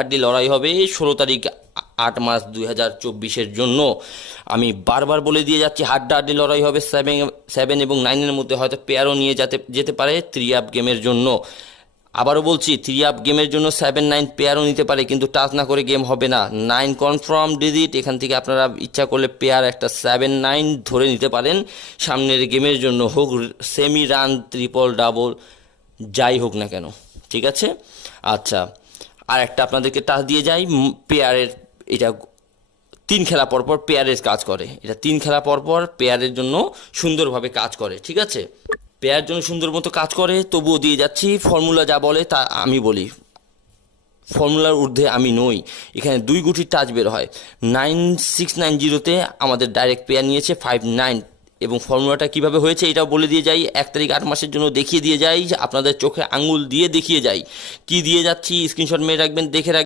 হাড্ডি লড়াই হবে 16 তারিখ 8 মার্চ 2024 জন্য। আমি বারবার বলে দিয়ে যাচ্ছি, হাড্ডাহাড্ডি লড়াই হবে। 7 এবং 9-এর মধ্যে হয়তো পেয়ারও নিয়ে যেতে পারে 3 আপ গেমের জন্য। আবারও বলছি, 3 আপ গেমের জন্য 7-9 পেয়ারও নিতে পারে, কিন্তু টাচ না করে গেম হবে না। 9 কনফার্ম ডিজিট। এখান থেকে আপনারা ইচ্ছা করলে পেয়ার একটা 7-9 ধরে নিতে পারেন সামনের গেমের জন্য, হোক সেমি রান, ট্রিপল, ডাবল, যাই হোক না কেন। ঠিক আছে? আচ্ছা, আর একটা আপনাদেরকে টাচ দিয়ে যাই। পেয়ারের এটা 3 খেলা পরপর পেয়ারের কাজ করে। এটা 3 খেলা পরপর পেয়ারের জন্য সুন্দরভাবে কাজ করে। ঠিক আছে? পেয়ার জন্য সুন্দর মতো কাজ করে, তবুও দিয়ে যাচ্ছি। ফর্মুলা যা বলে তা আমি বলি, ফর্মুলার ঊর্ধ্বে আমি নই। এখানে 2 গুটির টাচ বের হয়। 9690-তে আমাদের ডাইরেক্ট পেয়ার নিয়েছে 5-9। এবং ফর্মুলাটা কিভাবে হয়েছে এটাও বলে দিয়ে যাই। 1 তারিখ 8 মাসের জন্য দেখিয়ে দিয়ে যাই, আপনাদের চোখে আঙুল দিয়ে দেখিয়ে যাই কি দিয়ে যাচ্ছি। স্ক্রিনশট মেরে রাখবেন, দেখে রাখবেন।